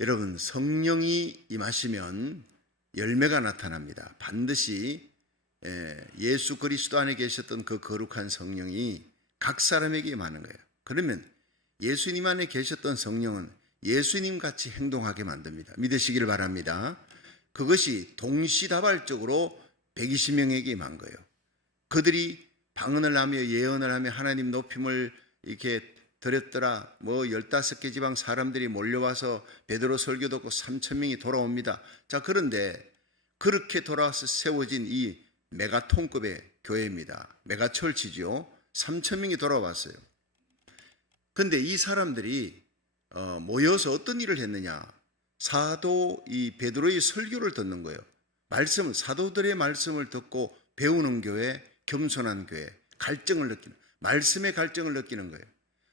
여러분, 성령이 임하시면 열매가 나타납니다. 반드시 예수 그리스도 안에 계셨던 그 거룩한 성령이 각 사람에게 임하는 거예요. 그러면 예수님 안에 계셨던 성령은 예수님 같이 행동하게 만듭니다. 믿으시기를 바랍니다. 그것이 동시다발적으로 120명에게 임한 거예요. 그들이 방언을 하며 예언을 하며 하나님 높임을 이렇게 드렸더라. 15개 지방 사람들이 몰려와서 베드로 설교 듣고 3,000명이 돌아옵니다. 자, 그런데 그렇게 돌아와서 세워진 이 메가톤급의 교회입니다. 메가철치죠. 3,000명이 돌아왔어요. 근데 이 사람들이 모여서 어떤 일을 했느냐? 사도 이 베드로의 설교를 듣는 거예요. 사도들의 말씀을 듣고 배우는 교회, 겸손한 교회, 갈증을 느끼는, 말씀의 갈증을 느끼는 거예요.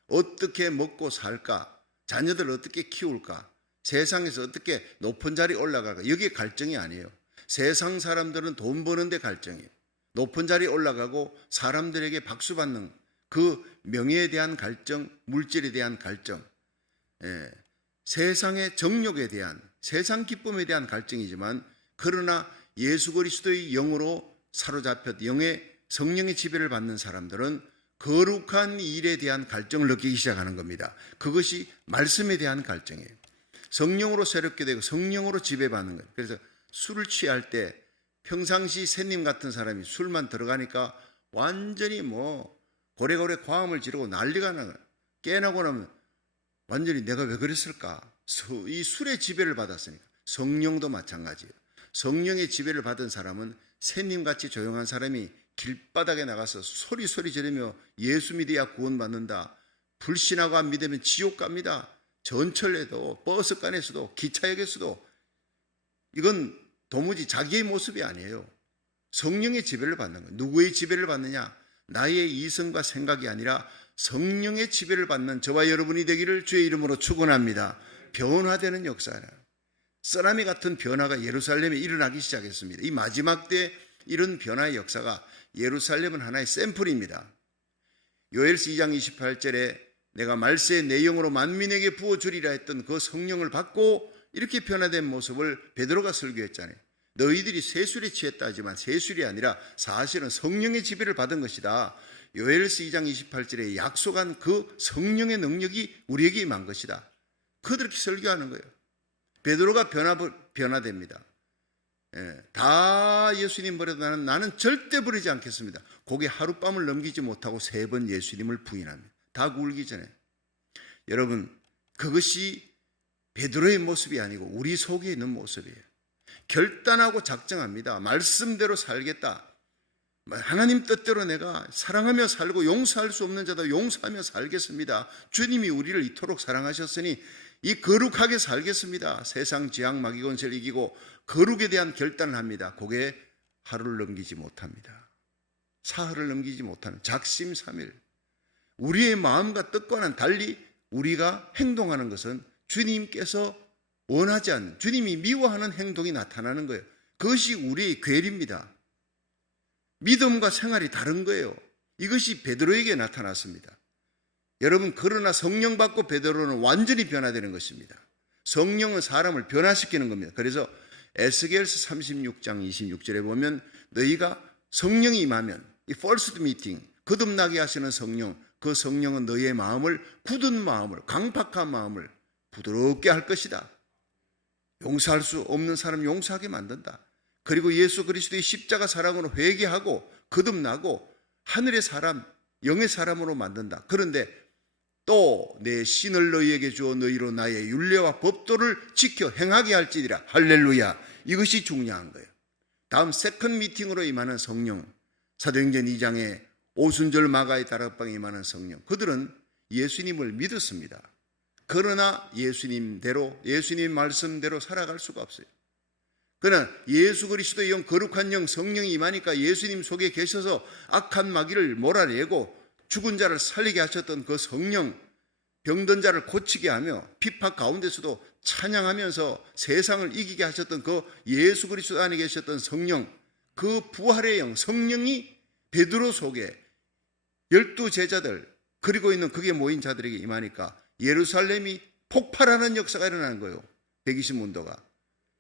어떻게 먹고 살까? 자녀들을 어떻게 키울까? 세상에서 어떻게 높은 자리 올라갈까? 여기에 갈증이 아니에요. 세상 사람들은 돈 버는데 갈증이에요. 높은 자리 올라가고 사람들에게 박수받는 그 명예에 대한 갈증, 물질에 대한 갈증, 세상의 정욕에 대한, 세상 기쁨에 대한 갈증이지만, 그러나 예수 그리스도의 영으로 사로잡혀 영의 성령의 지배를 받는 사람들은 거룩한 일에 대한 갈증을 느끼기 시작하는 겁니다. 그것이 말씀에 대한 갈증이에요. 성령으로 새롭게 되고 성령으로 지배받는 거예요. 그래서 술을 취할 때 평상시 새님 같은 사람이 술만 들어가니까 완전히 고래고래 과음을 지르고 난리가 나요. 깨나고 나면 완전히 내가 왜 그랬을까? 이 술의 지배를 받았으니까. 성령도 마찬가지예요. 성령의 지배를 받은 사람은 새님같이 조용한 사람이 길바닥에 나가서 소리 지르며 예수 믿어야 구원받는다. 불신하고 안 믿으면 지옥 갑니다. 전철에도 버스간에서도 기차역에서도. 이건 도무지 자기의 모습이 아니에요. 성령의 지배를 받는 거예요. 누구의 지배를 받느냐? 나의 이성과 생각이 아니라 성령의 지배를 받는 저와 여러분이 되기를 주의 이름으로 축원합니다. 변화되는 역사예요. 쓰나미 같은 변화가 예루살렘에 일어나기 시작했습니다. 이 마지막 때 이런 변화의 역사가 예루살렘은 하나의 샘플입니다. 요엘서 2장 28절에 내가 말세의 내 영으로 만민에게 부어주리라 했던 그 성령을 받고 이렇게 변화된 모습을 베드로가 설교했잖아요. 너희들이 세술에 취했다 하지만 세술이 아니라 사실은 성령의 지배를 받은 것이다. 요엘서 2장 28절에 약속한 그 성령의 능력이 우리에게 임한 것이다. 그렇게 설교하는 거예요. 베드로가 변화됩니다. 다 예수님 버려도 나는 절대 버리지 않겠습니다. 거기에 하룻밤을 넘기지 못하고 3번 예수님을 부인합니다. 다 굴기 전에. 여러분, 그것이 베드로의 모습이 아니고 우리 속에 있는 모습이에요. 결단하고 작정합니다. 말씀대로 살겠다. 하나님 뜻대로 내가 사랑하며 살고 용서할 수 없는 자도 용서하며 살겠습니다. 주님이 우리를 이토록 사랑하셨으니 이 거룩하게 살겠습니다. 세상 지향 마귀권세를 이기고 거룩에 대한 결단을 합니다. 거기에 하루를 넘기지 못합니다. 사흘을 넘기지 못하는 작심삼일. 우리의 마음과 뜻과는 달리 우리가 행동하는 것은 주님께서 원하지 않는, 주님이 미워하는 행동이 나타나는 거예요. 그것이 우리의 괴리입니다. 믿음과 생활이 다른 거예요. 이것이 베드로에게 나타났습니다. 여러분, 그러나 성령 받고 베드로는 완전히 변화되는 것입니다. 성령은 사람을 변화시키는 겁니다. 그래서 에스겔서 36장 26절에 보면 너희가 성령이 임하면 이 first meeting, 거듭나게 하시는 성령, 그 성령은 너희의 마음을, 굳은 마음을, 강팍한 마음을 부드럽게 할 것이다. 용서할 수 없는 사람 용서하게 만든다. 그리고 예수 그리스도의 십자가 사랑으로 회개하고 거듭나고 하늘의 사람, 영의 사람으로 만든다. 그런데 또 내 신을 너희에게 주어 너희로 나의 율례와 법도를 지켜 행하게 할지니라. 할렐루야. 이것이 중요한 거예요. 다음 세컨 미팅으로 임하는 성령, 사도행전 2장에 오순절 마가의 다락방에 임하는 성령, 그들은 예수님을 믿었습니다. 그러나 예수님대로, 예수님 말씀대로 살아갈 수가 없어요. 그러나 예수 그리스도의 영, 거룩한 영, 성령이 임하니까 예수님 속에 계셔서 악한 마귀를 몰아내고 죽은 자를 살리게 하셨던 그 성령, 병든 자를 고치게 하며 핍박 가운데서도 찬양하면서 세상을 이기게 하셨던 그 예수 그리스도 안에 계셨던 성령, 그 부활의 영, 성령이 베드로 속에 12 제자들, 그리고 있는 그게 모인 자들에게 임하니까 예루살렘이 폭발하는 역사가 일어나는 거예요. 120문도가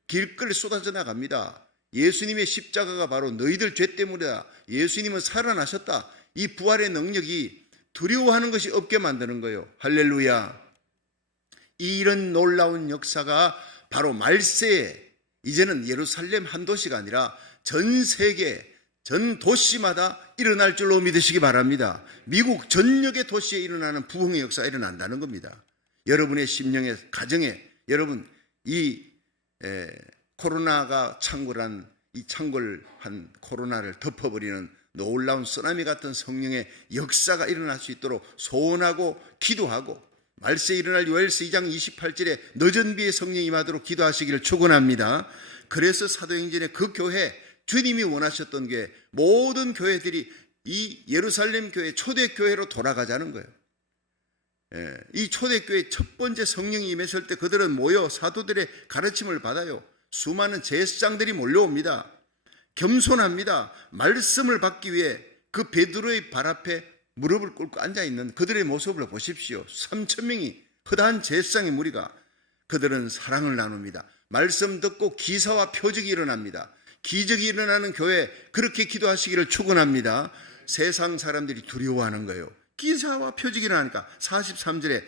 길거리 쏟아져 나갑니다. 예수님의 십자가가 바로 너희들 죄 때문이다. 예수님은 살아나셨다. 이 부활의 능력이 두려워하는 것이 없게 만드는 거예요. 할렐루야. 이런 놀라운 역사가 바로 말세에 이제는 예루살렘 한 도시가 아니라 전 세계 전 도시마다 일어날 줄로 믿으시기 바랍니다. 미국 전역의 도시에 일어나는 부흥의 역사가 일어난다는 겁니다. 여러분의 심령의 가정에 여러분 이 코로나가 창궐한 이 창궐한 코로나를 덮어버리는 놀라운 쓰나미 같은 성령의 역사가 일어날 수 있도록 소원하고 기도하고 말세에 일어날 요엘서 2장 28절에 늦은 비에 성령이 임하도록 기도하시기를 축원합니다. 그래서 사도행전의 그 교회 주님이 원하셨던 게 모든 교회들이 이 예루살렘 교회 초대교회로 돌아가자는 거예요. 이 초대교회 첫 번째 성령이 임했을 때 그들은 모여 사도들의 가르침을 받아요. 수많은 제사장들이 몰려옵니다. 겸손합니다. 말씀을 받기 위해 그 베드로의 발 앞에 무릎을 꿇고 앉아있는 그들의 모습을 보십시오. 3,000명이 허다한 제사장의 무리가 그들은 사랑을 나눕니다. 말씀 듣고 기사와 표적이 일어납니다. 기적이 일어나는 교회 그렇게 기도하시기를 축원합니다. 세상 사람들이 두려워하는 거예요. 기사와 표적이 일어나니까 43절에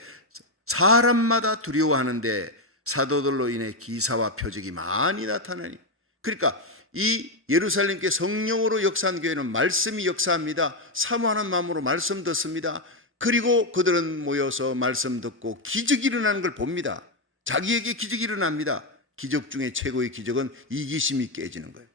사람마다 두려워하는데 사도들로 인해 기사와 표적이 많이 나타나니 그러니까 이 예루살렘께 성령으로 역사한 교회는 말씀이 역사합니다. 사모하는 마음으로 말씀 듣습니다. 그리고 그들은 모여서 말씀 듣고 기적이 일어나는 걸 봅니다. 자기에게 기적이 일어납니다. 기적 중에 최고의 기적은 이기심이 깨지는 거예요.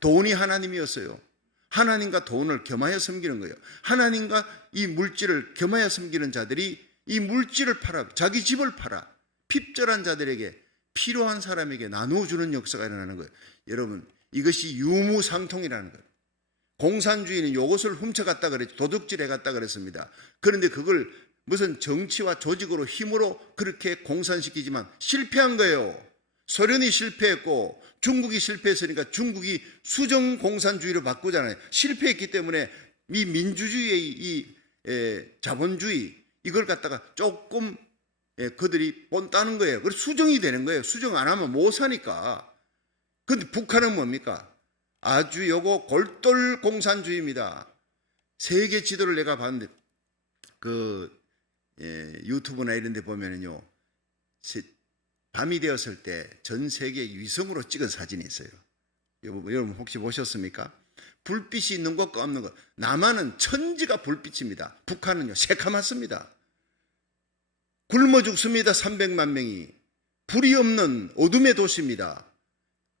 돈이 하나님이었어요. 하나님과 돈을 겸하여 섬기는 거예요. 하나님과 이 물질을 겸하여 섬기는 자들이 이 물질을 팔아 자기 집을 팔아 핍절한 자들에게 필요한 사람에게 나누어주는 역사가 일어나는 거예요. 여러분 이것이 유무상통이라는 거예요. 공산주의는 이것을 훔쳐갔다 그랬죠. 도둑질해갔다 그랬습니다. 그런데 그걸 무슨 정치와 조직으로 힘으로 그렇게 공산시키지만 실패한 거예요. 소련이 실패했고 중국이 실패했으니까 중국이 수정 공산주의로 바꾸잖아요. 실패했기 때문에 이 민주주의의 이 자본주의 이걸 갖다가 조금 그들이 본따는 거예요. 그래서 수정이 되는 거예요. 수정 안 하면 못 사니까. 근데 북한은 뭡니까? 아주 요거 골똘 공산주의입니다. 세계 지도를 내가 봤는데 유튜브나 이런 데 보면은요. 밤이 되었을 때 전 세계 위성으로 찍은 사진이 있어요. 여러분 혹시 보셨습니까? 불빛이 있는 것과 없는 것. 남한은 천지가 불빛입니다. 북한은요 새카맣습니다. 굶어 죽습니다. 300만 명이. 불이 없는 어둠의 도시입니다.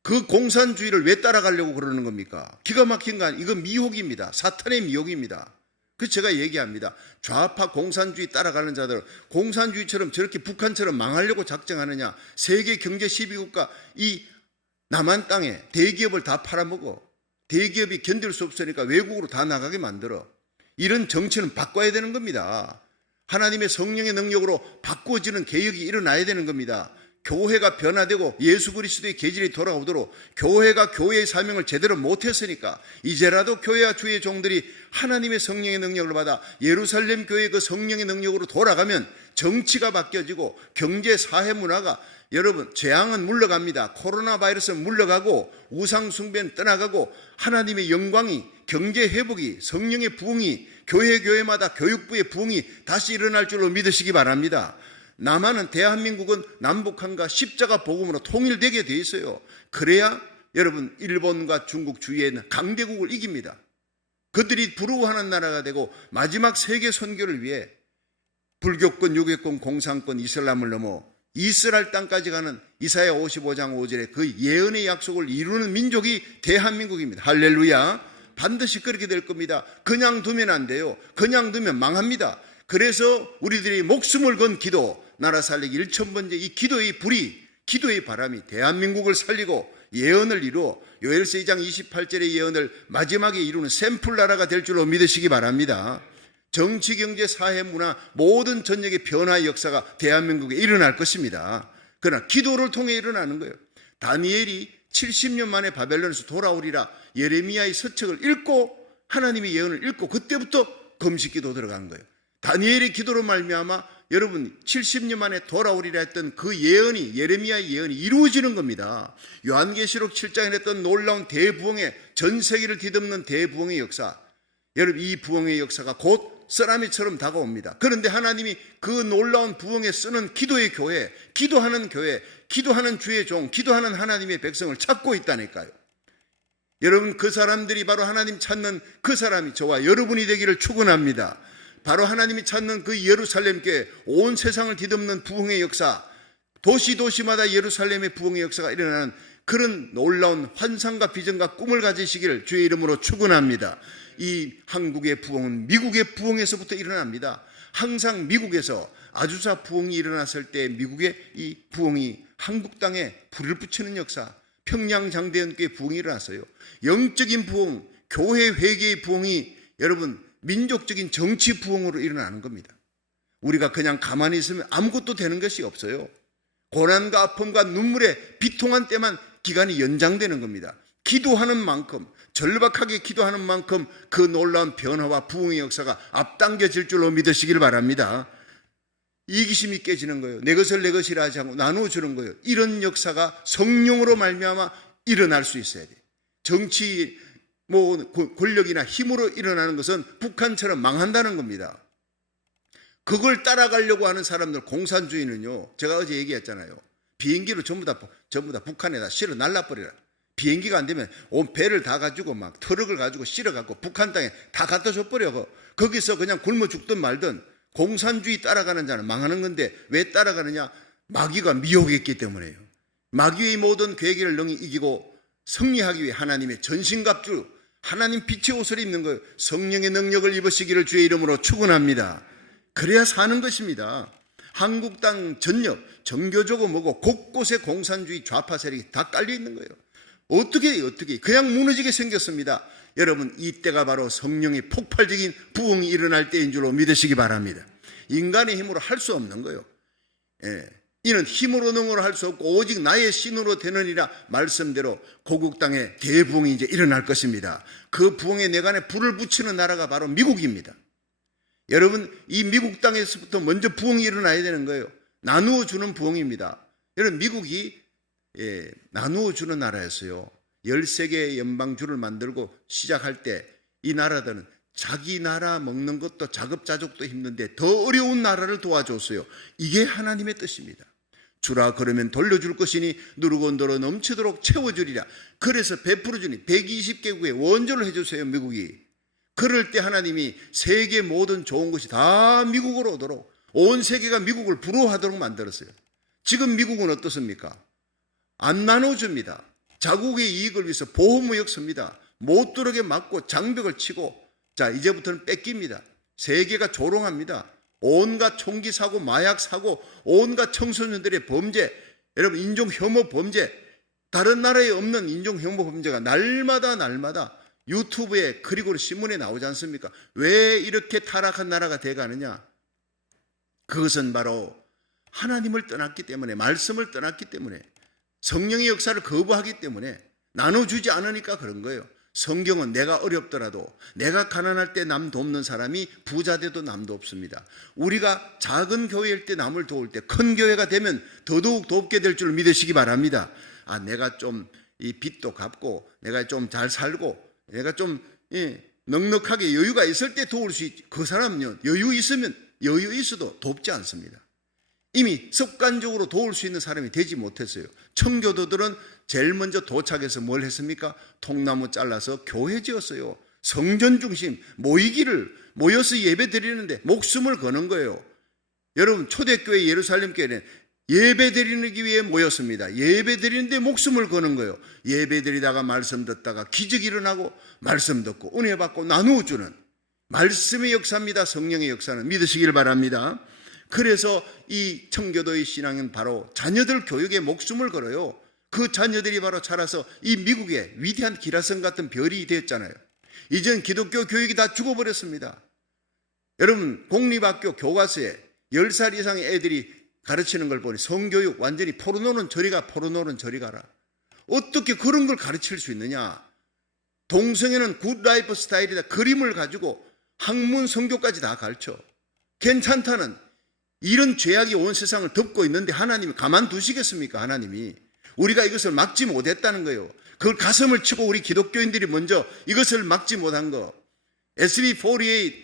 그 공산주의를 왜 따라가려고 그러는 겁니까? 기가 막힌 거 아니에요. 이건 미혹입니다. 사탄의 미혹입니다. 그래서 제가 얘기합니다. 좌파 공산주의 따라가는 자들 공산주의처럼 저렇게 북한처럼 망하려고 작정하느냐. 세계 경제 12국가 이 남한 땅에 대기업을 다 팔아먹어. 대기업이 견딜 수 없으니까 외국으로 다 나가게 만들어. 이런 정치는 바꿔야 되는 겁니다. 하나님의 성령의 능력으로 바꾸어지는 개혁이 일어나야 되는 겁니다. 교회가 변화되고 예수 그리스도의 계절이 돌아오도록 교회가 교회의 사명을 제대로 못했으니까 이제라도 교회와 주의 종들이 하나님의 성령의 능력을 받아 예루살렘 교회의 그 성령의 능력으로 돌아가면 정치가 바뀌어지고 경제 사회 문화가 여러분 재앙은 물러갑니다. 코로나 바이러스는 물러가고 우상 숭배는 떠나가고 하나님의 영광이 경제 회복이 성령의 부흥이 교회마다 교육부의 부흥이 다시 일어날 줄로 믿으시기 바랍니다. 남한은 대한민국은 남북한과 십자가 복음으로 통일되게 돼 있어요. 그래야 여러분 일본과 중국 주위에 있는 강대국을 이깁니다. 그들이 부러워하는 나라가 되고 마지막 세계 선교를 위해 불교권, 유교권, 공산권, 이슬람을 넘어 이스라엘 땅까지 가는 이사야 55장 5절에 그 예언의 약속을 이루는 민족이 대한민국입니다. 할렐루야. 반드시 그렇게 될 겁니다. 그냥 두면 안 돼요. 그냥 두면 망합니다. 그래서 우리들이 목숨을 건 기도, 나라 살리기 1000번째 이 기도의 불이, 기도의 바람이 대한민국을 살리고 예언을 이루어 요엘서 2장 28절의 예언을 마지막에 이루는 샘플 나라가 될 줄로 믿으시기 바랍니다. 정치, 경제, 사회, 문화 모든 전역의 변화의 역사가 대한민국에 일어날 것입니다. 그러나 기도를 통해 일어나는 거예요. 다니엘이 70년 만에 바벨론에서 돌아오리라 예레미야의 서책을 읽고 하나님의 예언을 읽고 그때부터 금식기도 들어간 거예요. 다니엘의 기도로 말미암아 여러분 70년 만에 돌아오리라 했던 그 예언이, 예레미야의 예언이 이루어지는 겁니다. 요한계시록 7장에 했던 놀라운 대부흥의, 전 세계를 뒤덮는 대부흥의 역사, 여러분 이 부흥의 역사가 곧 쓰나미처럼 다가옵니다. 그런데 하나님이 그 놀라운 부흥에 쓰는 기도의 교회, 기도하는 교회, 기도하는 주의 종, 기도하는 하나님의 백성을 찾고 있다니까요. 여러분 그 사람들이 바로 하나님 찾는 그 사람이 저와 여러분이 되기를 축원합니다. 바로 하나님이 찾는 그 예루살렘 교회, 온 세상을 뒤덮는 부흥의 역사, 도시마다 예루살렘의 부흥의 역사가 일어나는 그런 놀라운 환상과 비전과 꿈을 가지시기를 주의 이름으로 축원합니다. 이 한국의 부흥은 미국의 부흥에서부터 일어납니다. 항상 미국에서 아주사 부흥이 일어났을 때 미국의 이 부흥이 한국 땅에 불을 붙이는 역사, 평양 장대연교의 부흥이 일어났어요. 영적인 부흥, 교회 회개의 부흥이 여러분 민족적인 정치 부흥으로 일어나는 겁니다. 우리가 그냥 가만히 있으면 아무것도 되는 것이 없어요. 고난과 아픔과 눈물의 비통한 때만 기간이 연장되는 겁니다. 기도하는 만큼, 절박하게 기도하는 만큼 그 놀라운 변화와 부흥의 역사가 앞당겨질 줄로 믿으시길 바랍니다. 이기심이 깨지는 거예요. 내 것을 내 것이라 하지 않고 나누어주는 거예요. 이런 역사가 성령으로 말미암아 일어날 수 있어야 돼요. 정치 권력이나 힘으로 일어나는 것은 북한처럼 망한다는 겁니다. 그걸 따라가려고 하는 사람들, 공산주의는요, 제가 어제 얘기했잖아요. 비행기로 전부 다 북한에다 실어 날라버리라. 비행기가 안 되면 온 배를 다 가지고 막 트럭을 가지고 실어갖고 북한 땅에 다 갖다 줘버려. 거기서 그냥 굶어 죽든 말든. 공산주의 따라가는 자는 망하는 건데 왜 따라가느냐? 마귀가 미혹했기 때문에요. 마귀의 모든 괴계를 능히 이기고 승리하기 위해 하나님의 전신갑주, 하나님 빛의 옷을 입는 거예요. 성령의 능력을 입으시기를 주의 이름으로 축원합니다. 그래야 사는 것입니다. 한국 땅 전역, 정교조고 뭐고 곳곳에 공산주의 좌파 세력이 다 깔려 있는 거예요. 어떻게 그냥 무너지게 생겼습니다. 여러분 이때가 바로 성령의 폭발적인 부흥이 일어날 때인 줄로 믿으시기 바랍니다. 인간의 힘으로 할 수 없는 거예요. 이는 힘으로 능으로 할 수 없고 오직 나의 신으로 되느니라 말씀대로 고국 땅에 대부흥이 이제 일어날 것입니다. 그 부흥의 내간에 불을 붙이는 나라가 바로 미국입니다. 여러분 이 미국 땅에서부터 먼저 부흥이 일어나야 되는 거예요. 나누어 주는 부흥입니다. 여러분 미국이 나누어 주는 나라였어요. 13개의 연방주를 만들고 시작할 때 이 나라들은 자기 나라 먹는 것도 자급자족도 힘든데 더 어려운 나라를 도와줬어요. 이게 하나님의 뜻입니다. 주라 그러면 돌려줄 것이니 누르고 늘어 넘치도록 채워주리라. 그래서 베풀어 주니 120개국에 원조를 해주세요. 미국이. 그럴 때 하나님이 세계 모든 좋은 것이 다 미국으로 오도록 온 세계가 미국을 부러워하도록 만들었어요. 지금 미국은 어떻습니까? 안 나눠줍니다. 자국의 이익을 위해서 보호무역 씁니다. 못 들어게 막고 장벽을 치고 자 이제부터는 뺏깁니다. 세계가 조롱합니다. 온갖 총기 사고, 마약 사고, 온갖 청소년들의 범죄, 여러분 인종 혐오 범죄, 다른 나라에 없는 인종 혐오 범죄가 날마다 유튜브에 그리고 신문에 나오지 않습니까? 왜 이렇게 타락한 나라가 돼가느냐? 그것은 바로 하나님을 떠났기 때문에, 말씀을 떠났기 때문에, 성령의 역사를 거부하기 때문에 나눠주지 않으니까 그런 거예요. 성경은 내가 어렵더라도 내가 가난할 때 남 돕는 사람이 부자 돼도 남도 없습니다. 우리가 작은 교회일 때 남을 도울 때 큰 교회가 되면 더더욱 돕게 될 줄 믿으시기 바랍니다. 내가 좀 이 빚도 갚고 내가 좀 잘 살고 내가 좀 넉넉하게 여유가 있을 때 도울 수 있지. 그 사람은요 여유 있어도 돕지 않습니다. 이미 습관적으로 도울 수 있는 사람이 되지 못했어요. 청교도들은 제일 먼저 도착해서 뭘 했습니까? 통나무 잘라서 교회 지었어요. 성전 중심 모여서 예배 드리는데 목숨을 거는 거예요. 여러분 초대교회 예루살렘 교회는 예배 드리기 위해 모였습니다. 예배 드리는데 목숨을 거는 거예요. 예배 드리다가 말씀 듣다가 기적이 일어나고 말씀 듣고 은혜 받고 나누어 주는 말씀의 역사입니다. 성령의 역사는 믿으시길 바랍니다. 그래서 이 청교도의 신앙은 바로 자녀들 교육에 목숨을 걸어요. 그 자녀들이 바로 자라서 이 미국의 위대한 기라성 같은 별이 됐잖아요. 이젠 기독교 교육이 다 죽어버렸습니다. 여러분 공립학교 교과서에 10살 이상의 애들이 가르치는 걸 보니 성교육 완전히 포르노는 저리 가라. 어떻게 그런 걸 가르칠 수 있느냐? 동성애는 굿라이프 스타일이다. 그림을 가지고 학문 성교까지 다 가르쳐. 괜찮다는 이런 죄악이 온 세상을 덮고 있는데 하나님이 가만두시겠습니까? 하나님이 우리가 이것을 막지 못했다는 거예요. 그걸 가슴을 치고 우리 기독교인들이 먼저 이것을 막지 못한 거. SB48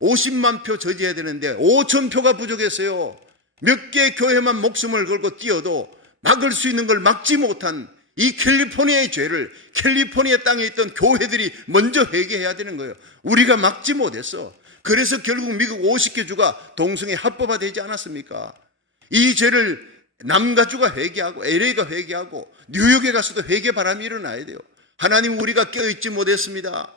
50만 표 저지해야 되는데 5천 표가 부족했어요. 몇 개 교회만 목숨을 걸고 뛰어도 막을 수 있는 걸 막지 못한 이 캘리포니아의 죄를 캘리포니아 땅에 있던 교회들이 먼저 회개해야 되는 거예요. 우리가 막지 못했어. 그래서 결국 미국 50개 주가 동성애 합법화되지 않았습니까? 이 죄를 남가 주가 회개하고 LA가 회개하고 뉴욕에 가서도 회개 바람이 일어나야 돼요. 하나님 우리가 깨어있지 못했습니다.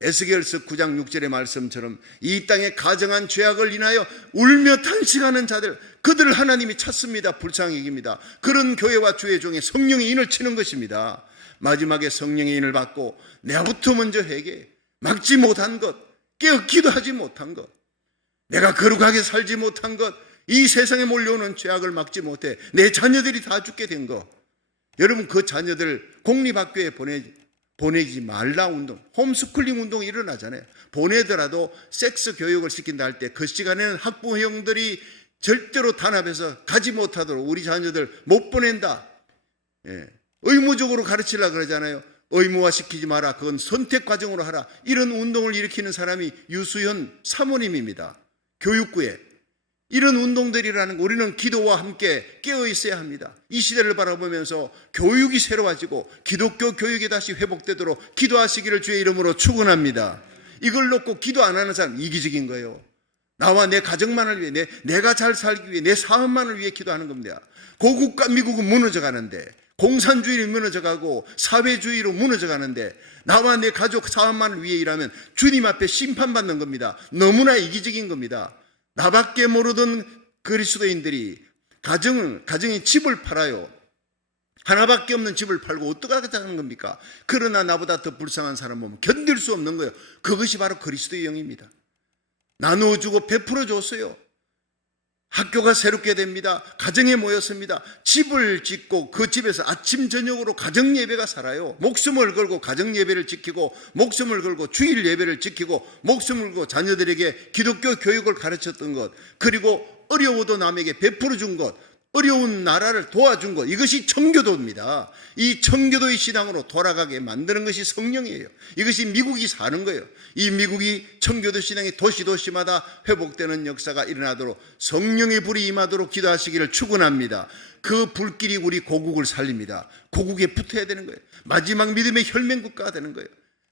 에스겔서 9장 6절의 말씀처럼 이 땅에 가정한 죄악을 인하여 울며 탄식하는 자들, 그들을 하나님이 찾습니다. 불쌍히 여깁니다. 그런 교회와 주의 종에 성령의 인을 치는 것입니다. 마지막에 성령의 인을 받고 내가부터 먼저 회개, 막지 못한 것, 깨어 기도하지 못한 것, 내가 거룩하게 살지 못한 것, 이 세상에 몰려오는 죄악을 막지 못해 내 자녀들이 다 죽게 된 것, 여러분 그 자녀들 공립학교에 보내지 말라 운동, 홈스쿨링 운동이 일어나잖아요. 보내더라도 섹스 교육을 시킨다 할 때 그 시간에는 학부형들이 절대로 단합해서 가지 못하도록 우리 자녀들 못 보낸다. 의무적으로 가르치려고 그러잖아요. 의무화 시키지 마라. 그건 선택 과정으로 하라. 이런 운동을 일으키는 사람이 유수현 사모님입니다. 교육부에. 이런 운동들이라는 거 우리는 기도와 함께 깨어 있어야 합니다. 이 시대를 바라보면서 교육이 새로워지고 기독교 교육이 다시 회복되도록 기도하시기를 주의 이름으로 축원합니다. 이걸 놓고 기도 안 하는 사람 이기적인 거예요. 나와 내 가정만을 위해, 내가 잘 살기 위해, 내 사업만을 위해 기도하는 겁니다. 고국과 미국은 무너져 가는데, 공산주의로 무너져 가고 사회주의로 무너져 가는데, 나와 내 가족 사업만을 위해 일하면 주님 앞에 심판받는 겁니다. 너무나 이기적인 겁니다. 나밖에 모르던 그리스도인들이 가정의 집을 팔아요. 하나밖에 없는 집을 팔고 어떻게 하는 겁니까? 그러나 나보다 더 불쌍한 사람 보면 견딜 수 없는 거예요. 그것이 바로 그리스도의 영입니다. 나누어주고 베풀어 줬어요. 학교가 새롭게 됩니다. 가정에 모였습니다. 집을 짓고 그 집에서 아침 저녁으로 가정 예배가 살아요. 목숨을 걸고 가정 예배를 지키고, 목숨을 걸고 주일 예배를 지키고, 목숨을 걸고 자녀들에게 기독교 교육을 가르쳤던 것, 그리고 어려워도 남에게 베풀어 준 것, 어려운 나라를 도와준 것, 이것이 청교도입니다. 이 청교도의 신앙으로 돌아가게 만드는 것이 성령이에요. 이것이 미국이 사는 거예요. 이 미국이 청교도 신앙이 도시마다 회복되는 역사가 일어나도록 성령의 불이 임하도록 기도하시기를 축원합니다. 그 불길이 우리 고국을 살립니다. 고국에 붙어야 되는 거예요. 마지막 믿음의 혈맹국가가 되는 거예요.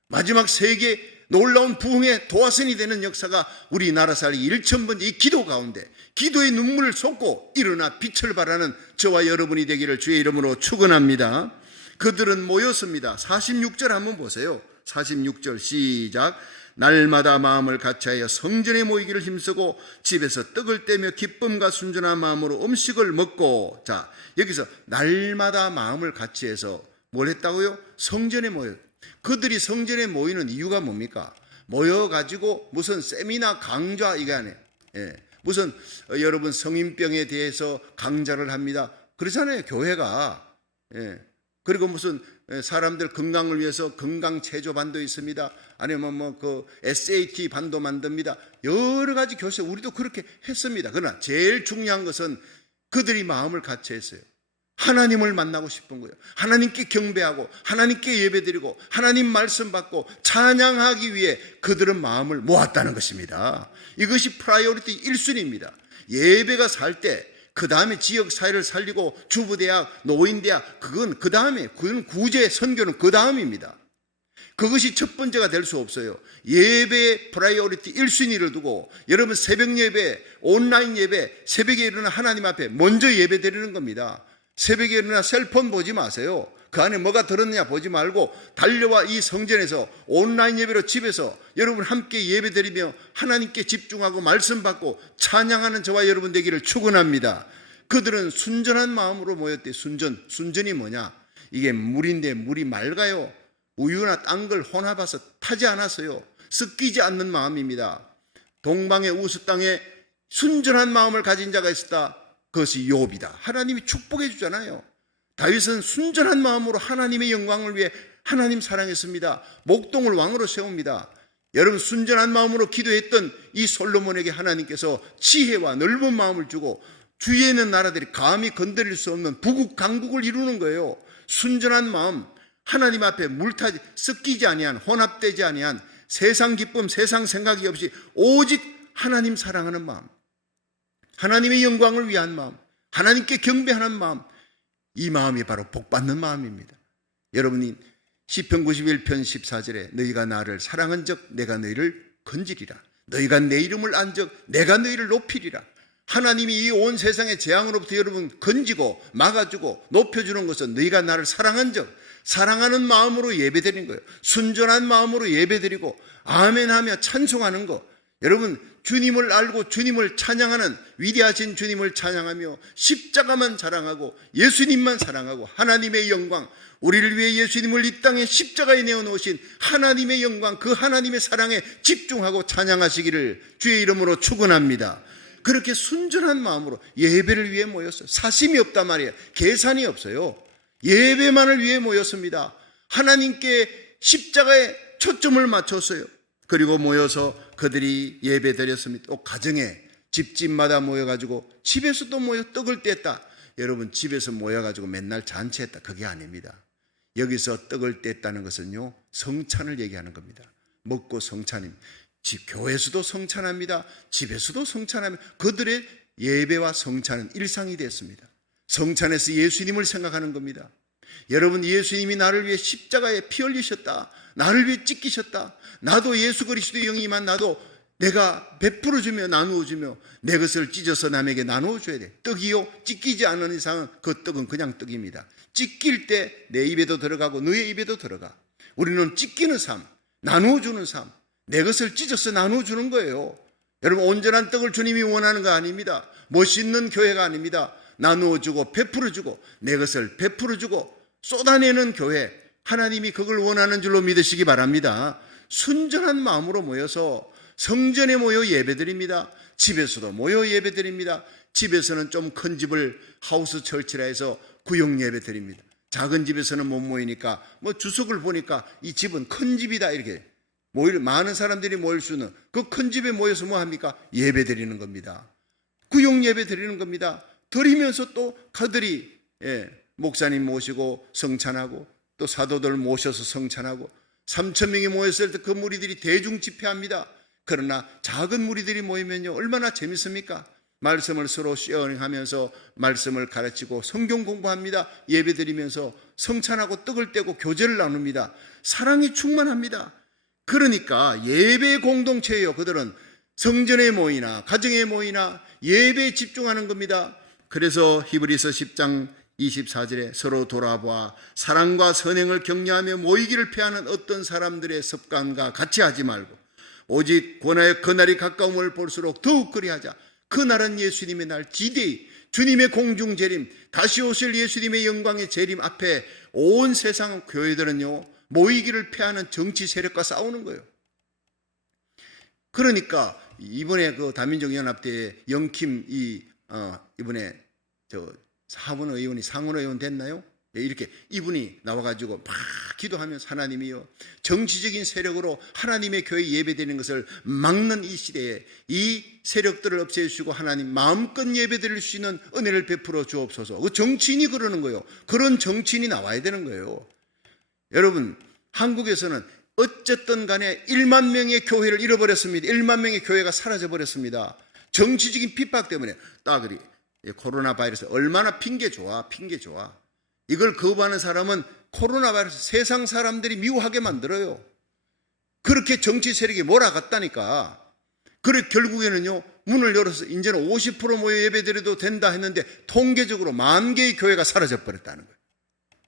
마지막 세계 놀라운 부흥의 도화선이 되는 역사가 우리나라 살기 1000번째 이 기도 가운데 기도의 눈물을 쏟고 일어나 빛을 발하는 저와 여러분이 되기를 주의 이름으로 축원합니다. 그들은 모였습니다. 46절 한번 보세요. 46절 시작. 날마다 마음을 같이하여 성전에 모이기를 힘쓰고 집에서 떡을 떼며 기쁨과 순전한 마음으로 음식을 먹고. 자, 여기서 날마다 마음을 같이해서 뭘 했다고요? 성전에 모여. 그들이 성전에 모이는 이유가 뭡니까? 모여가지고 무슨 세미나 강좌 이게 아니에요. 무슨 여러분 성인병에 대해서 강좌를 합니다. 그렇잖아요, 교회가. 그리고 무슨 사람들 건강을 위해서 건강체조 반도 있습니다. 아니면 그 SAT 반도 만듭니다. 여러 가지 교세 우리도 그렇게 했습니다. 그러나 제일 중요한 것은 그들이 마음을 같이 했어요. 하나님을 만나고 싶은 거예요. 하나님께 경배하고 하나님께 예배드리고 하나님 말씀 받고 찬양하기 위해 그들은 마음을 모았다는 것입니다. 이것이 프라이어리티 1순위입니다. 예배가 살 때 그 다음에 지역사회를 살리고 주부대학, 노인대학, 그건 그 다음에, 그건 구제, 선교는 그 다음입니다. 그것이 첫 번째가 될 수 없어요. 예배의 프라이어리티 1순위를 두고 여러분 새벽 예배, 온라인 예배, 새벽에 일어나 하나님 앞에 먼저 예배 드리는 겁니다. 새벽에 일어나 셀폰 보지 마세요. 그 안에 뭐가 들었느냐 보지 말고 달려와 이 성전에서 온라인 예배로 집에서 여러분 함께 예배드리며 하나님께 집중하고 말씀 받고 찬양하는 저와 여러분 되기를 축원합니다. 그들은 순전한 마음으로 모였대. 순전이 뭐냐? 이게 물인데 물이 맑아요. 우유나 딴 걸 혼합해서 타지 않았어요. 섞이지 않는 마음입니다. 동방의 우스 땅에 순전한 마음을 가진 자가 있었다. 그것이 욥이다. 하나님이 축복해 주잖아요. 다윗은 순전한 마음으로 하나님의 영광을 위해 하나님 사랑했습니다. 목동을 왕으로 세웁니다. 여러분, 순전한 마음으로 기도했던 이 솔로몬에게 하나님께서 지혜와 넓은 마음을 주고 주위에 있는 나라들이 감히 건드릴 수 없는 부국 강국을 이루는 거예요. 순전한 마음, 하나님 앞에 물타지 섞이지 아니한, 혼합되지 아니한, 세상 기쁨, 세상 생각이 없이 오직 하나님 사랑하는 마음, 하나님의 영광을 위한 마음, 하나님께 경배하는 마음, 이 마음이 바로 복받는 마음입니다. 여러분이 시편 91편 14절에 너희가 나를 사랑한 적 내가 너희를 건지리라, 너희가 내 이름을 안 적 내가 너희를 높이리라. 하나님이 이 온 세상의 재앙으로부터 여러분 건지고 막아주고 높여주는 것은 너희가 나를 사랑한 적, 사랑하는 마음으로 예배드리는 거예요. 순전한 마음으로 예배드리고 아멘하며 찬송하는 거. 여러분, 주님을 알고 주님을 찬양하는, 위대하신 주님을 찬양하며 십자가만 자랑하고 예수님만 사랑하고 하나님의 영광, 우리를 위해 예수님을 이 땅에 십자가에 내어놓으신 하나님의 영광, 그 하나님의 사랑에 집중하고 찬양하시기를 주의 이름으로 축원합니다. 그렇게 순전한 마음으로 예배를 위해 모였어요. 사심이 없단 말이에요. 계산이 없어요. 예배만을 위해 모였습니다. 하나님께 십자가에 초점을 맞췄어요. 그리고 모여서 그들이 예배 드렸습니다. 또 가정에 집집마다 모여가지고 집에서도 모여 떡을 뗐다. 여러분, 집에서 모여가지고 맨날 잔치했다, 그게 아닙니다. 여기서 떡을 뗐다는 것은요, 성찬을 얘기하는 겁니다. 먹고 성찬입니다. 교회에서도 성찬합니다. 집에서도 성찬합니다. 그들의 예배와 성찬은 일상이 됐습니다. 성찬에서 예수님을 생각하는 겁니다. 여러분, 예수님이 나를 위해 십자가에 피 흘리셨다, 나를 위해 찢기셨다, 나도 예수 그리스도의 영이 임한 나도 내가 베풀어주며 나누어주며 내 것을 찢어서 남에게 나누어줘야 돼. 떡이요, 찢기지 않는 이상은 그 떡은 그냥 떡입니다. 찢길 때 내 입에도 들어가고 너의 입에도 들어가. 우리는 찢기는 삶, 나누어주는 삶, 내 것을 찢어서 나누어주는 거예요. 여러분, 온전한 떡을 주님이 원하는 거 아닙니다. 멋있는 교회가 아닙니다. 나누어주고 베풀어주고 내 것을 베풀어주고 쏟아내는 교회, 하나님이 그걸 원하는 줄로 믿으시기 바랍니다. 순전한 마음으로 모여서 성전에 모여 예배드립니다. 집에서도 모여 예배드립니다. 집에서는 좀 큰 집을 하우스 철치라 해서 구역 예배드립니다. 작은 집에서는 못 모이니까 주석을 보니까 이 집은 큰 집이다, 이렇게 많은 사람들이 모일 수 있는 그 큰 집에 모여서 뭐 합니까? 예배드리는 겁니다. 구역 예배드리는 겁니다. 드리면서 또 그들이 목사님 모시고 성찬하고 또 사도들 모셔서 성찬하고 3,000명이 모였을 때 그 무리들이 대중 집회합니다. 그러나 작은 무리들이 모이면요, 얼마나 재밌습니까? 말씀을 서로 쉐어링하면서 말씀을 가르치고 성경 공부합니다. 예배드리면서 성찬하고 떡을 떼고 교제를 나눕니다. 사랑이 충만합니다. 그러니까 예배 공동체예요. 그들은 성전에 모이나 가정에 모이나 예배에 집중하는 겁니다. 그래서 히브리서 10장 24절에 서로 돌아보아 사랑과 선행을 격려하며 모이기를 피하는 어떤 사람들의 습관과 같이 하지 말고 오직 권하여 그날이 가까움을 볼수록 더욱 그리하자. 그날은 예수님의 날, 디데이, 주님의 공중 재림, 다시 오실 예수님의 영광의 재림 앞에 온 세상 교회들은요, 모이기를 피하는 정치 세력과 싸우는 거예요. 그러니까 이번에 그 다민족 연합대회 영킴 이번에 상원 의원 됐나요? 이렇게 이분이 나와가지고 막 기도하면서 하나님이요, 정치적인 세력으로 하나님의 교회 예배드리는 것을 막는 이 시대에 이 세력들을 없애주시고 하나님 마음껏 예배드릴 수 있는 은혜를 베풀어 주옵소서. 그 정치인이 그러는 거예요. 그런 정치인이 나와야 되는 거예요. 여러분, 한국에서는 어쨌든 간에 1만 명의 교회를 잃어버렸습니다. 1만 명의 교회가 사라져버렸습니다. 정치적인 핍박 때문에. 따그리 코로나 바이러스 얼마나 핑계 좋아. 이걸 거부하는 사람은 코로나 바이러스 세상 사람들이 미워하게 만들어요. 그렇게 정치 세력이 몰아갔다니까. 그래 결국에는요, 문을 열어서 이제는 50% 모여 예배드려도 된다 했는데 통계적으로 10,000개의 교회가 사라져버렸다는 거예요.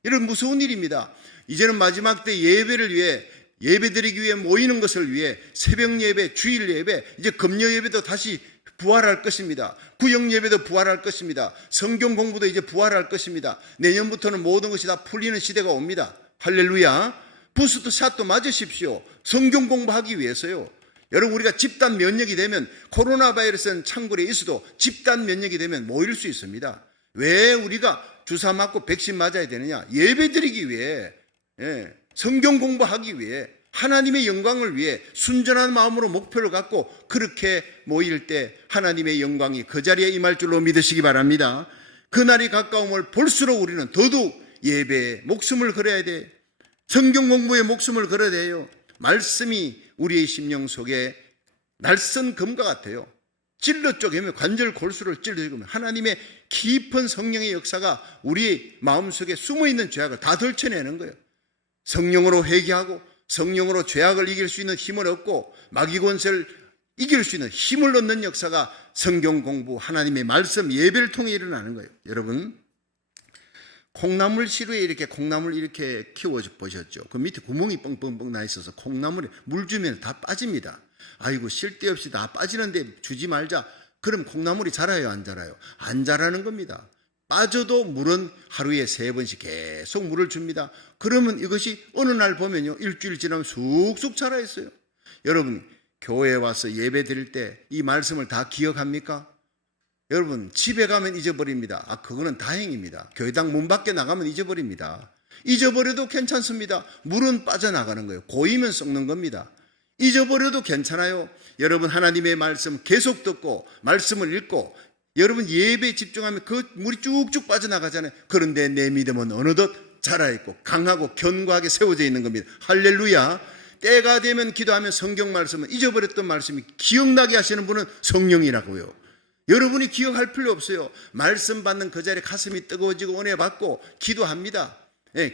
이런 무서운 일입니다. 이제는 마지막 때 예배를 위해, 예배드리기 위해 모이는 것을 위해 새벽 예배, 주일 예배, 이제 금요 예배도 다시 부활할 것입니다. 구역 예배도 부활할 것입니다. 성경 공부도 이제 부활할 것입니다. 내년부터는 모든 것이 다 풀리는 시대가 옵니다. 할렐루야. 부스트 샷도 맞으십시오. 성경 공부하기 위해서요. 여러분, 우리가 집단 면역이 되면, 코로나 바이러스는 창궐에 있어도 집단 면역이 되면 모일 수 있습니다. 왜 우리가 주사 맞고 백신 맞아야 되느냐? 예배 드리기 위해, 성경 공부하기 위해, 하나님의 영광을 위해 순전한 마음으로 목표를 갖고 그렇게 모일 때 하나님의 영광이 그 자리에 임할 줄로 믿으시기 바랍니다. 그날이 가까움을 볼수록 우리는 더더욱 예배에 목숨을 걸어야 돼. 성경 공부에 목숨을 걸어야 돼요. 말씀이 우리의 심령 속에 날선 검과 같아요. 찔러 쪼개면 관절 골수를 찔러 쪼개면 하나님의 깊은 성령의 역사가 우리의 마음속에 숨어있는 죄악을 다 덜쳐내는 거예요. 성령으로 회개하고 성령으로 죄악을 이길 수 있는 힘을 얻고 마귀 권세를 이길 수 있는 힘을 얻는 역사가 성경 공부, 하나님의 말씀, 예배를 통해 일어나는 거예요. 여러분, 콩나물 시루에 이렇게 콩나물 이렇게 키워 보셨죠? 그 밑에 구멍이 뻥뻥뻥 나 있어서 콩나물에 물 주면 다 빠집니다. 아이고, 쓸데없이 다 빠지는데 주지 말자. 그럼 콩나물이 자라요, 안 자라요? 안 자라는 겁니다. 빠져도 물은 하루에 3번씩 계속 물을 줍니다. 그러면 이것이 어느 날 보면요, 일주일 지나면 쑥쑥 자라 있어요. 여러분, 교회에 와서 예배 드릴 때 이 말씀을 다 기억합니까? 여러분, 집에 가면 잊어버립니다. 그거는 다행입니다. 교회당 문 밖에 나가면 잊어버립니다. 잊어버려도 괜찮습니다. 물은 빠져나가는 거예요. 고이면 썩는 겁니다. 잊어버려도 괜찮아요. 여러분, 하나님의 말씀 계속 듣고 말씀을 읽고 여러분 예배에 집중하면 그 물이 쭉쭉 빠져나가잖아요. 그런데 내 믿음은 어느덧 자라있고 강하고 견고하게 세워져 있는 겁니다. 할렐루야. 때가 되면 기도하면 성경 말씀은 잊어버렸던 말씀이 기억나게 하시는 분은 성령이라고요. 여러분이 기억할 필요 없어요. 말씀 받는 그 자리에 가슴이 뜨거워지고 은혜 받고 기도합니다.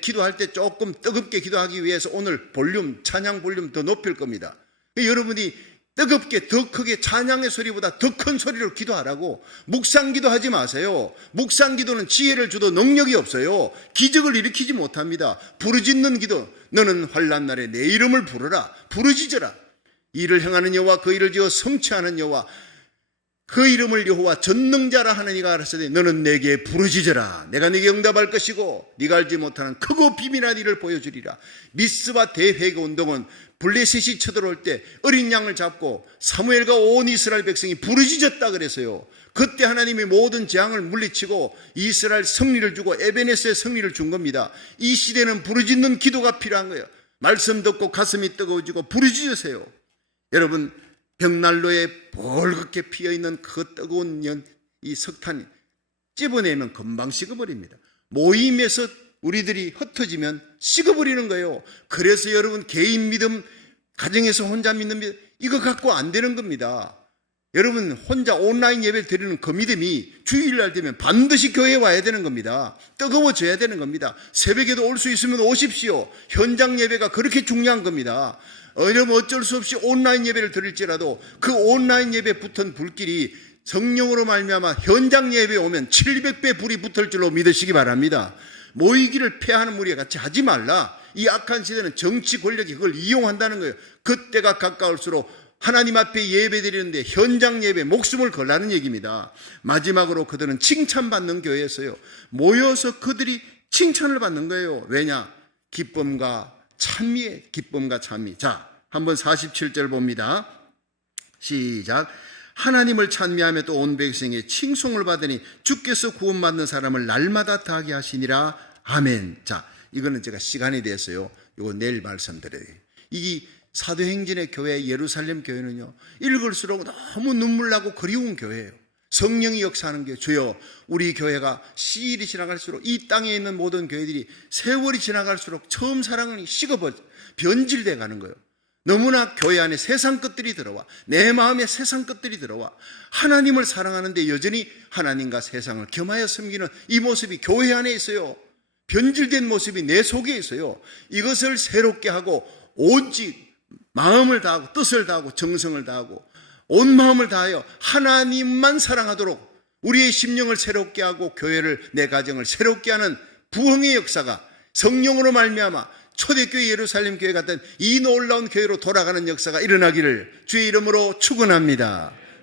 기도할 때 조금 뜨겁게 기도하기 위해서 오늘 찬양 볼륨 더 높일 겁니다. 여러분이 뜨겁게 더 크게 찬양의 소리보다 더 큰 소리로 기도하라고. 묵상기도 하지 마세요. 묵상기도는 지혜를 주도 능력이 없어요. 기적을 일으키지 못합니다. 부르짖는 기도. 너는 환난 날에 내 이름을 부르라. 부르짖어라. 이를 행하는 여호와 그 일을 지어 성취하는 여호와 그 이름을 여호와 전능자라 하는 이가 알았으니 너는 내게 부르짖어라. 내가 네게 응답할 것이고 네가 알지 못하는 크고 비밀한 일을 보여주리라. 미스바 대회개 운동은 블레셋이 쳐들어올 때 어린 양을 잡고 사무엘과 온 이스라엘 백성이 부르짖었다 그래서요. 그때 하나님이 모든 재앙을 물리치고 이스라엘 승리를 주고 에베네스의 승리를 준 겁니다. 이 시대는 부르짖는 기도가 필요한 거예요. 말씀 듣고 가슴이 뜨거워지고 부르짖으세요. 여러분, 벽난로에 벌겋게 피어있는 그 뜨거운 이 석탄이 찝어내면 금방 식어버립니다. 모임에서 우리들이 흩어지면 식어버리는 거예요. 그래서 여러분, 개인 믿음, 가정에서 혼자 믿는 믿음, 이거 갖고 안 되는 겁니다. 여러분, 혼자 온라인 예배를 드리는 그 믿음이 주일날 되면 반드시 교회에 와야 되는 겁니다. 뜨거워져야 되는 겁니다. 새벽에도 올 수 있으면 오십시오. 현장 예배가 그렇게 중요한 겁니다. 여러분, 어쩔 수 없이 온라인 예배를 드릴지라도 그 온라인 예배에 붙은 불길이 성령으로 말미암아 현장 예배에 오면 700배 불이 붙을 줄로 믿으시기 바랍니다. 모이기를 폐하는 무리와 같이 하지 말라. 이 악한 시대는 정치 권력이 그걸 이용한다는 거예요. 그때가 가까울수록 하나님 앞에 예배 드리는데 현장 예배 목숨을 걸라는 얘기입니다. 마지막으로 그들은 칭찬받는 교회에서요, 모여서 그들이 칭찬을 받는 거예요. 왜냐? 기쁨과 찬미에 기쁨과 찬미. 자, 한번 47절 봅니다. 시작. 하나님을 찬미하며 또 온 백성의 칭송을 받으니 주께서 구원받는 사람을 날마다 다하게 하시니라. 아멘. 자, 이거는 제가 시간이 돼서요, 이거 내일 말씀드려요. 이 사도행전의 교회, 예루살렘 교회는요, 읽을수록 너무 눈물나고 그리운 교회예요. 성령이 역사하는 게, 주여, 우리 교회가 시일이 지나갈수록 이 땅에 있는 모든 교회들이 세월이 지나갈수록 처음 사랑이 변질돼 가는 거예요. 너무나 교회 안에 세상 것들이 들어와, 내 마음에 세상 것들이 들어와, 하나님을 사랑하는데 여전히 하나님과 세상을 겸하여 섬기는 이 모습이 교회 안에 있어요. 변질된 모습이 내 속에 있어요. 이것을 새롭게 하고 오직 마음을 다하고 뜻을 다하고 정성을 다하고 온 마음을 다하여 하나님만 사랑하도록 우리의 심령을 새롭게 하고 교회를, 내 가정을 새롭게 하는 부흥의 역사가 성령으로 말미암아 초대교회 예루살렘 교회 같은 이 놀라운 교회로 돌아가는 역사가 일어나기를 주의 이름으로 축원합니다.